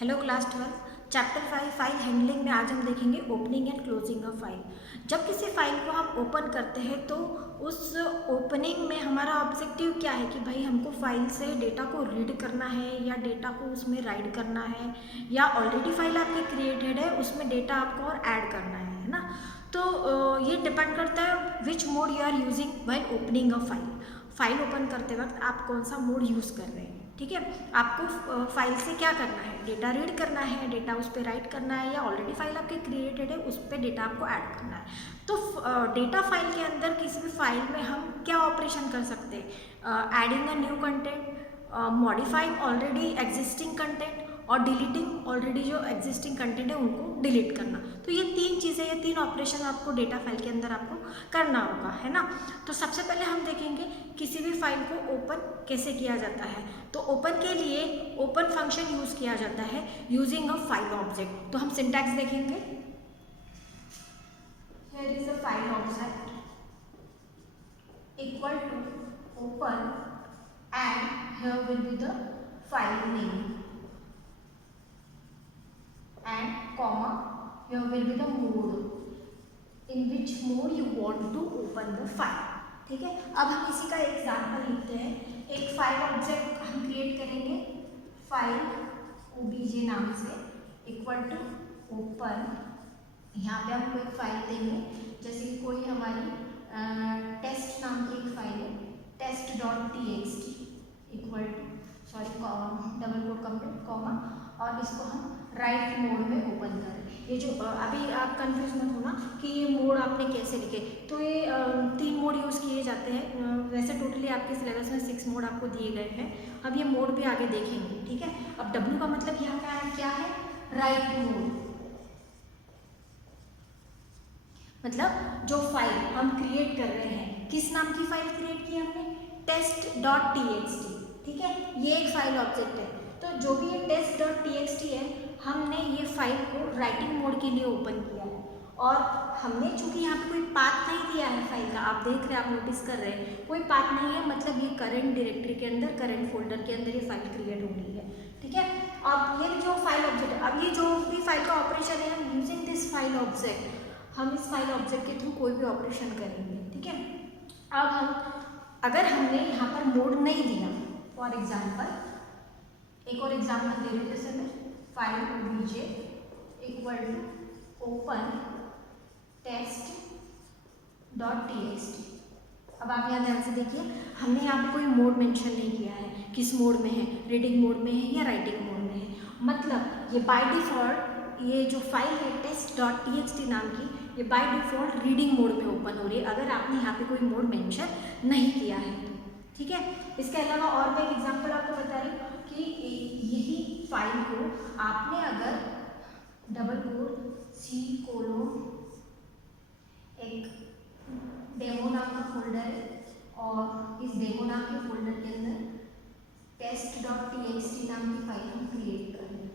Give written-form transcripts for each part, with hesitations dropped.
Hello class 12 chapter 5 file handling में आज हम देखेंगे opening and closing of file. जब किसी फाइल को हम ओपन करते हैं तो उस ओपनिंग में हमारा ऑब्जेक्टिव क्या है कि भाई हमको फाइल से डेटा को रीड करना है या डेटा को उसमें राइट करना है या ऑलरेडी फाइल आपकी क्रिएटेड है उसमें डेटा आपको और ऐड करना है ना। तो ये डिपेंड करता है which mode you are using while opening a file. File open करते वक्त आप कौन सा मोड यूज़ कर रहे हैं। ठीक है, आपको फाइल से क्या करना है, डेटा रीड करना है, डेटा उस पर राइट करना है या ऑलरेडी फाइल आपकी क्रिएटेड है उस पर डेटा आपको ऐड करना है। तो डेटा फाइल के अंदर किसी भी फाइल में हम क्या ऑपरेशन कर सकते हैं, adding a new content, modifying already existing content और डिलीटिंग ऑलरेडी जो एग्जिस्टिंग कंटेंट है उनको डिलीट करना। तो ये तीन चीज़ें, ये तीन ऑपरेशन आपको डेटा फाइल के अंदर आपको करना होगा, है ना। तो सबसे पहले हम देखेंगे किसी भी फाइल को ओपन कैसे किया जाता है। तो ओपन के लिए ओपन फंक्शन यूज़ किया जाता है यूजिंग अ फाइल ऑब्जेक्ट। तो हम सिंटैक्स देखेंगे। Here is a file object equal to open and here will be the file name and comma here will be the mode in which mode you want to open the file। ठीक है, अब हम इसी का example लिखते हैं। एक file object हम क्रिएट करेंगे फाइल obj नाम से इक्वल टू ओपन। यहाँ पे हम कोई फाइल देंगे, जैसे कि कोई हमारी टेस्ट नाम की एक फाइल है test.txt equal to double quote complete comma और इसको हम राइट मोड में ओपन करें। ये जो अभी आप कंफ्यूज मत होना कि ये मोड आपने कैसे लिखे। तो ये तीन मोड यूज़ किए जाते हैं। वैसे टोटली आपके सिलेबस में 6 मोड आपको दिए गए हैं। अब ये मोड भी आगे देखेंगे। ठीक है, अब W का मतलब यहाँ क्या है, राइट मोड। मतलब जो फाइल हम क्रिएट कर रहे हैं, किस नाम की फाइल क्रिएट की हमने, test.txt। ठीक है, ये एक फाइल ऑब्जेक्ट है। तो जो भी ये test.txt है, हमने ये फाइल को राइटिंग मोड के लिए ओपन किया है और हमने चूंकि यहाँ पे कोई पाथ नहीं दिया है फाइल का, आप देख रहे हैं, आप नोटिस कर रहे हैं, कोई पाथ नहीं है, मतलब ये करंट डायरेक्टरी के अंदर, करंट फोल्डर के अंदर ये फाइल क्रिएट हो रही है। ठीक है, अब ये जो फाइल ऑब्जेक्ट है, अब ये जो भी फाइल का ऑपरेशन है, यूजिंग दिस फाइल ऑब्जेक्ट हम इस फाइल ऑब्जेक्ट के थ्रू कोई भी ऑपरेशन करेंगे। ठीक है, अब हम अगर हमने यहाँ पर मोड नहीं दिया, फॉर एग्जाम्पल एक और एग्जाम्पल दे रही हूँ, जैसे मैं file obj equal to open test.txt। अब आप यहाँ ध्यान से देखिए, हमने यहाँ पे कोई मोड मेंशन नहीं किया है, किस मोड में है, रीडिंग मोड में है या राइटिंग मोड में है। मतलब ये बाय डिफॉल्ट ये जो फाइल है test.txt नाम की, ये बाय डिफॉल्ट रीडिंग मोड में ओपन हो रही है अगर आपने यहाँ पे कोई मोड मेंशन नहीं किया है तो। ठीक है, इसके अलावा और मैं एक एग्जांपल आपको बता रही हूँ कि यही फाइल को आपने अगर डबल कोट C एक डेमो नाम का फोल्डर है और इस डेमो नाम के फोल्डर के अंदर test.txt नाम की फाइल हम क्रिएट कर रहे हैं।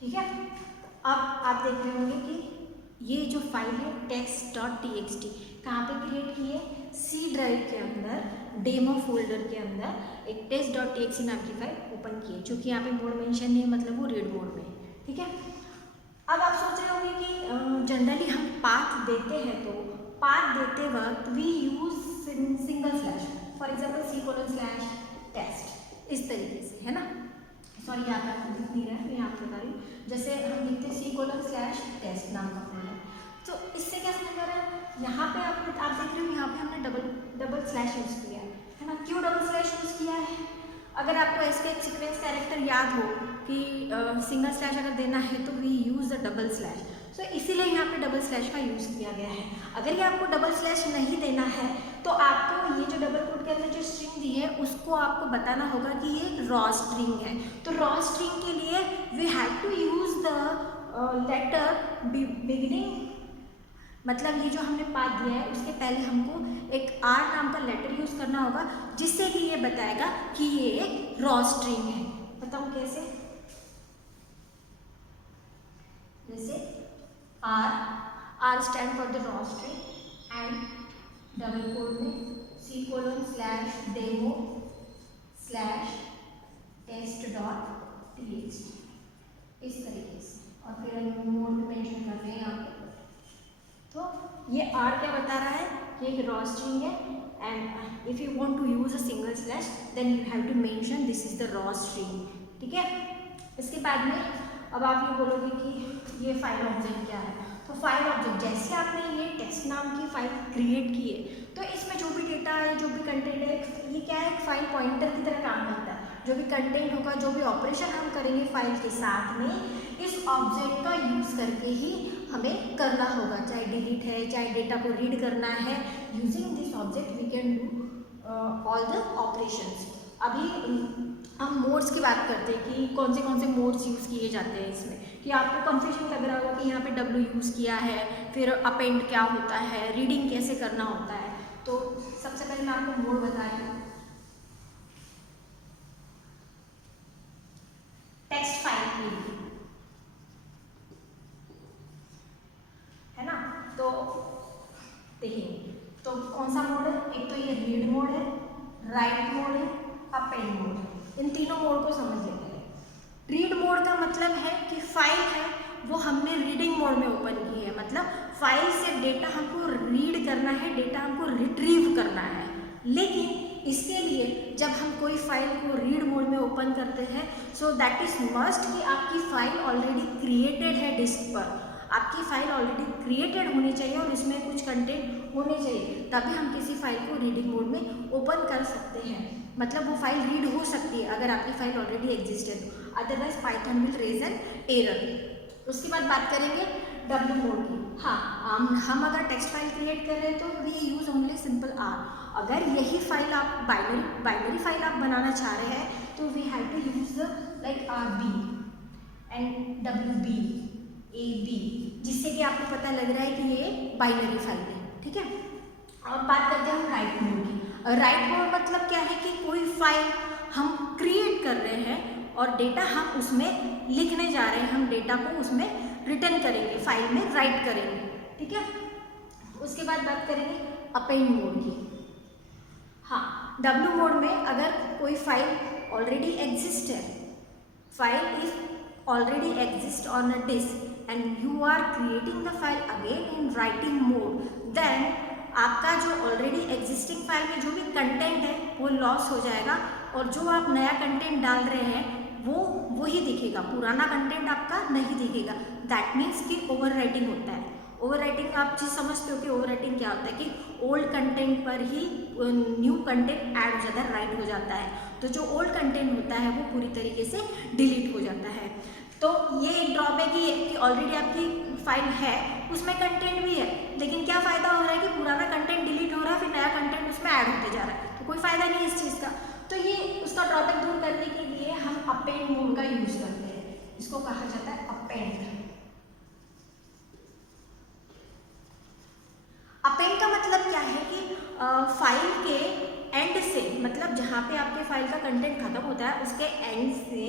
ठीक है, अब आप देख रहे होंगे कि ये जो फाइल है test.txt कहाँ पे क्रिएट की है, C ड्राइव के अंदर डेमो फोल्डर के अंदर एक test.txt नाम की फाइल ओपन की है। चूँकि यहाँ पे मोड मेंशन नहीं है, मतलब वो रीड मोड में है। ठीक है, अब आप सोच रहे होंगे कि जनरली हम पाथ देते हैं तो पाथ देते वक्त we use single slash, for example C:/test इस तरीके से, है ना। सॉरी, यहाँ पे आपको दिख नहीं रहा है, मैं यहाँ पे बता रही हूँ। जैसे हम लिखते C:/test नाम का फोल्डर, तो इससे क्या समझ आ रहा है, यहाँ पे आप देख रहे हो, यहाँ पे हमने डबल स्लैश यूज़ किया है ना। क्यों डबल स्लैश यूज़ किया है, अगर आपको इसका एक सीक्वेंस कैरेक्टर याद हो कि सिंगल स्लैश अगर देना है तो we use the double slash, तो इसीलिए यहाँ पे डबल स्लैश का यूज़ किया गया है। अगर ये आपको डबल स्लैश नहीं देना है तो आपको ये जो डबल कोट के अंदर जो स्ट्रिंग दी है उसको आपको बताना होगा कि ये रॉ स्ट्रिंग है। तो रॉ स्ट्रिंग के लिए we have to use the letter beginning, मतलब ये जो हमने पाथ दिया है उसके पहले हमको एक R नाम का लेटर यूज़ करना होगा जिससे कि ये बताएगा कि ये एक रॉ स्ट्रिंग है। बताऊँ कैसे, जैसे R stand for the raw string and double quote में C:/demo/test.txt txt इस तरीके से, और फिर हम मोड मेंशन कर रहे हैं यहाँ पे। तो ये आर क्या बता रहा है, ये एक रॉ स्ट्रिंग है, and if you want to use a single slash then you have to mention this is the raw string, ठीक है। इसके बाद में अब आप ये बोलोगे कि ये फाइल ऑब्जेक्ट क्या है। तो फाइल ऑब्जेक्ट, जैसे आपने ये टेक्स्ट नाम की फाइल क्रिएट की है, तो इसमें जो भी डेटा है, जो भी कंटेंट है, ये क्या है, एक फाइल पॉइंटर की तरह काम करता है। जो भी कंटेंट होगा, जो भी ऑपरेशन हम करेंगे फाइल के साथ में, इस ऑब्जेक्ट का यूज करके ही हमें करना होगा, चाहे डिलीट है, चाहे डेटा को रीड करना है। Using this object we can do all the operations. अभी हम मोड्स की बात करते हैं कि कौन से मोड्स यूज़ किए जाते हैं इसमें, कि आपको कंफ्यूजन लग रहा होगा कि यहाँ पे W यूज़ किया है, फिर अपेंड क्या होता है, रीडिंग कैसे करना होता है। तो सबसे पहले मैं आपको मोड बता रही हूँ। टेक्स्ट फाइल के लिए, है ना। तो देखिए, तो कौन सा मोड है, एक तो ये रीड मोड है, राइट मोड है, अपेंड मोड है। इन तीनों मोड को समझ लेते हैं। रीड मोड का मतलब है कि फाइल है वो हमने रीडिंग मोड में ओपन की है, मतलब फाइल से डेटा हमको रीड करना है, डेटा हमको रिट्रीव करना है। लेकिन इसके लिए जब हम कोई फाइल को रीड मोड में ओपन करते हैं, सो दैट इज मस्ट कि आपकी फाइल ऑलरेडी क्रिएटेड है डिस्क पर, आपकी फाइल ऑलरेडी क्रिएटेड होनी चाहिए और इसमें कुछ कंटेंट होने चाहिए, तभी हम किसी फाइल को रीडिंग मोड में ओपन कर सकते हैं। मतलब वो फाइल रीड हो सकती है अगर आपकी फाइल ऑलरेडी एग्जिस्ट है तो, otherwise Python will raise an error. उसके बाद बात करेंगे W मोड की। हाँ, हम अगर टेक्स्ट फाइल क्रिएट कर रहे हैं तो we use only simple R। अगर यही फाइल आप बाइनरी फाइल आप बनाना चाह रहे हैं तो we have to use like RB and WB AB, जिससे कि आपको पता लग रहा है कि ये बाइनरी फाइल है, ठीक है। अब बात करते हैं हम राइट मोड की। राइट मोड मतलब क्या है कि कोई फाइल हम क्रिएट कर रहे हैं और डेटा हम उसमें लिखने जा रहे हैं, हम डेटा को उसमें रिटर्न करेंगे, फाइल में राइट करेंगे, ठीक है। उसके बाद बात करेंगे अपेंड मोड की। हाँ, W मोड में अगर कोई फाइल ऑलरेडी एग्जिस्ट है, file is already exist on a disk and you are creating the file again in writing mode, then आपका जो ऑलरेडी एग्जिस्टिंग फाइल में जो भी कंटेंट है वो लॉस हो जाएगा और जो आप नया कंटेंट डाल रहे हैं वो ही दिखेगा, पुराना कंटेंट आपका नहीं दिखेगा। दैट मीन्स कि ओवर राइटिंग होता है। ओवर राइटिंग आप चीज़ समझते हो कि ओवर राइटिंग क्या होता है, कि ओल्ड कंटेंट पर ही न्यू कंटेंट ऐड हो जाता है, राइट हो जाता है। तो जो ओल्ड कंटेंट होता है वो पूरी तरीके से डिलीट हो जाता है। तो ये एक ड्रॉबैक ही है कि ऑलरेडी आपकी फाइल है, उसमें कंटेंट भी है, लेकिन क्या फ़ायदा हो रहा है कि पुराना कंटेंट डिलीट हो रहा है, फिर नया कंटेंट उसमें ऐड होते जा रहा है, तो कोई फ़ायदा नहीं है इस चीज़ का। तो ये उसका ड्रॉबैक दूर करने के लिए हम अपेंड मोड का यूज़ करते हैं, इसको कहा जाता है अपेंड। अपेंड का मतलब क्या है कि फाइल के एंड से, मतलब जहाँ पे आपके फाइल का कंटेंट खत्म होता है उसके एंड से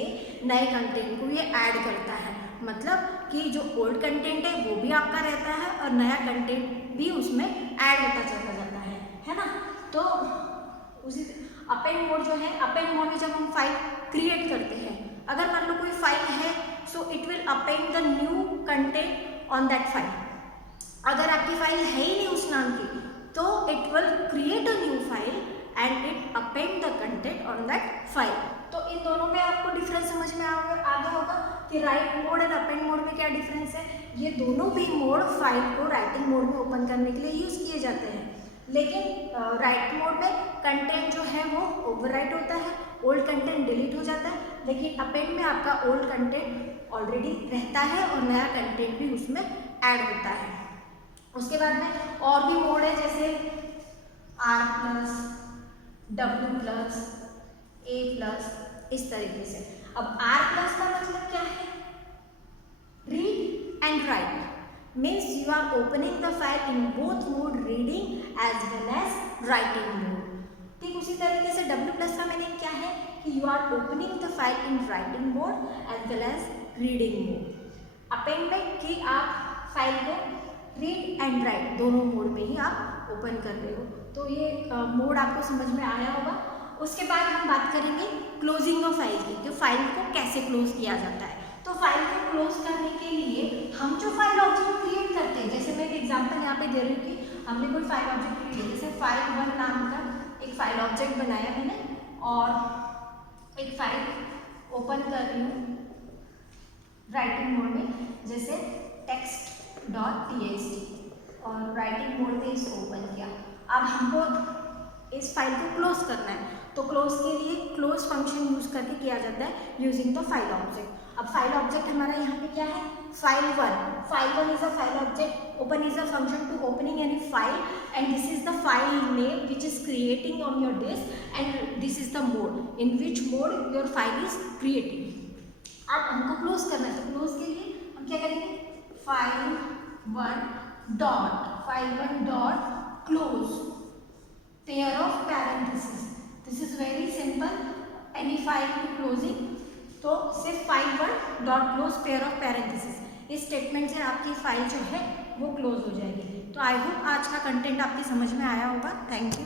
नए कंटेंट को ये ऐड करता है। मतलब कि जो ओल्ड कंटेंट है वो भी आपका रहता है और नया कंटेंट भी उसमें ऐड होता चला जाता है ना। तो उसी अपेंड मोड जो है, अपेंड मोड में जब हम फाइल क्रिएट करते हैं, अगर मान लो कोई फाइल है so it will append the new content on that file. अगर आपकी फाइल है ही नहीं उस नाम की तो it will create a new file and it append the content on that file. तो इन दोनों में आपको डिफरेंस समझ में आ गया होगा कि right mode and append mode में क्या डिफरेंस है। ये दोनों भी मोड फाइल को राइटिंग मोड में ओपन करने के लिए यूज़ किए जाते हैं, लेकिन राइट मोड में कंटेंट जो है वो ओवरराइट होता है, ओल्ड कंटेंट डिलीट हो जाता है, लेकिन अपेंड में आपका ओल्ड कंटेंट ऑलरेडी रहता है और नया कंटेंट भी उसमें ऐड होता है। उसके बाद में और भी मोड है जैसे R+, W+, A+, इस तरीके से। अब R+ का मतलब क्या है, read and write, means you are opening the file in both mode, reading as well as writing mode. ठीक उसी तरीके से W+ का मीनिंग क्या है कि you are opening the file in writing mode as well as reading mode. Append में कि आप फाइल को रीड एंड राइट दोनों मोड में ही आप ओपन कर रहे हो। तो ये मोड आपको समझ में आया होगा। उसके बाद हम बात करेंगे क्लोजिंग ऑफ फाइल की, कि फाइल को कैसे ऐसे क्लोज किया जाता है। तो फाइल को क्लोज करने के लिए हम जो फाइल ऑब्जेक्ट क्रिएट करते हैं, जैसे मैं एक एग्जांपल यहाँ पे दे रही हूँ कि हमने कोई फाइल ऑब्जेक्ट क्रिएट किया, जैसे file1 नाम का एक फाइल ऑब्जेक्ट बनाया मैंने और एक फाइल ओपन कर रही हूँ राइटिंग मोड में, जैसे text.txt और राइटिंग मोड में इसको ओपन किया। अब हमको इस फाइल को क्लोज करना है, तो क्लोज के लिए क्लोज फंक्शन यूज करके किया जाता है यूजिंग द फाइल ऑब्जेक्ट। अब फाइल ऑब्जेक्ट हमारा यहाँ पे क्या है, file1 is a file object, open is a function to opening any file and this is the file name which is creating on your disk and this is the mode in which mode your file is creating. अब हमको close करना है, तो close के लिए हम क्या करेंगे, file1 dot close pair of parentheses, this is very simple, any file to closing, तो सिर्फ file1 dot close pair of parentheses इस स्टेटमेंट से आपकी फाइल जो है वो क्लोज हो जाएगी। तो आई होप आज का कंटेंट आपकी समझ में आया होगा। Thank you.